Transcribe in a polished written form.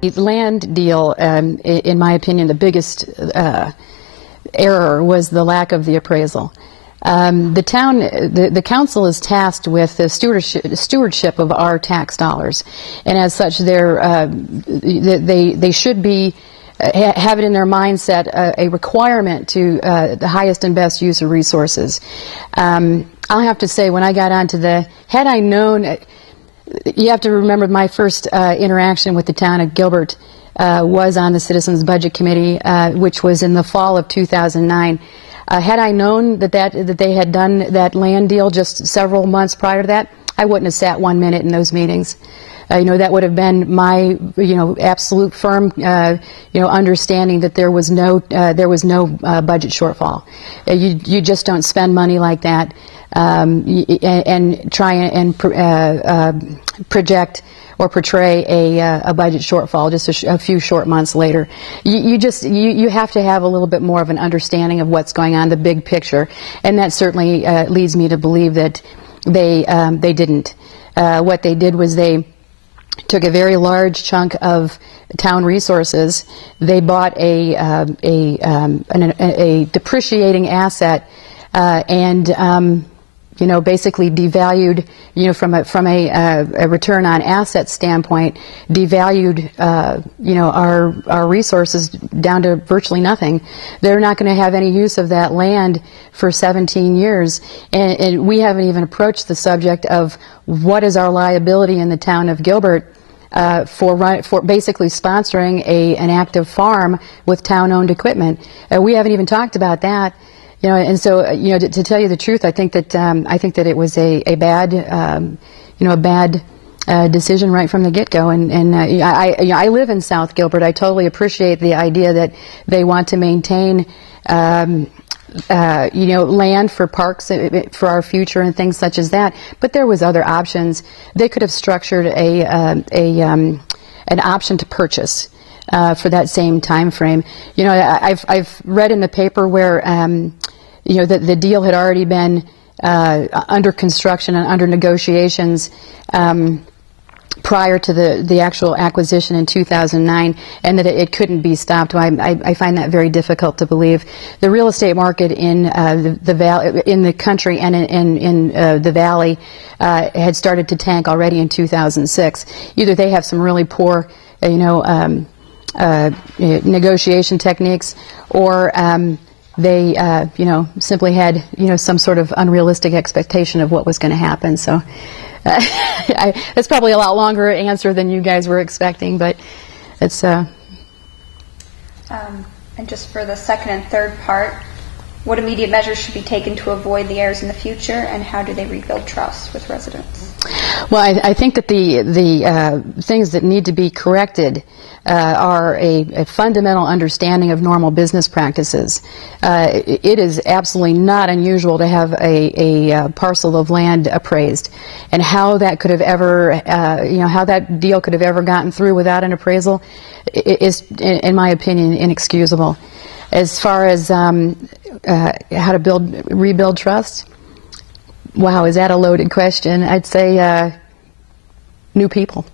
The land deal, in my opinion, the biggest error was the lack of the appraisal. The council is tasked with the stewardship of our tax dollars, and as such, they should be have it in their mindset a requirement to the highest and best use of resources. I'll have to say, when I got onto had I known, you have to remember my first interaction with the town of Gilbert was on the Citizens Budget Committee, which was in the fall of 2009. Had I known that they had done that land deal just several months prior to that, I wouldn't have sat 1 minute in those meetings. That would have been my, absolute firm, understanding that there was no budget shortfall. You just don't spend money like that and try and project or portray a budget shortfall just a few short months later. You have to have a little bit more of an understanding of what's going on, the big picture, and that certainly leads me to believe that they didn't. What they did was they took a very large chunk of town resources. They bought a depreciating asset and basically devalued, from a return on asset standpoint, devalued, our resources down to virtually nothing. They're not going to have any use of that land for 17 years, and we haven't even approached the subject of what is our liability in the town of Gilbert for basically sponsoring an active farm with town-owned equipment. We haven't even talked about that. And so, to tell you the truth, I think that it was a bad, decision right from the get-go. And I live in South Gilbert. I totally appreciate the idea that they want to maintain, land for parks for our future and things such as that. But there was other options. They could have structured an option to purchase. For that same time frame. I've read in the paper where the deal had already been under construction and under negotiations prior to the actual acquisition in 2009, and that it couldn't be stopped. I find that very difficult to believe. The real estate market in the valley, in the country, and in the valley had started to tank already in 2006. Either they have some really poor, negotiation techniques, or they, simply had, some sort of unrealistic expectation of what was going to happen. So that's probably a lot longer answer than you guys were expecting, but it's. And just for the second and third part, what immediate measures should be taken to avoid the errors in the future, and how do they rebuild trust with residents? Well, I think that the things that need to be corrected are a fundamental understanding of normal business practices. It is absolutely not unusual to have a parcel of land appraised, and how that could have ever, how that deal could have ever gotten through without an appraisal is, in my opinion, inexcusable. As far as how to rebuild trust, wow, is that a loaded question? I'd say new people.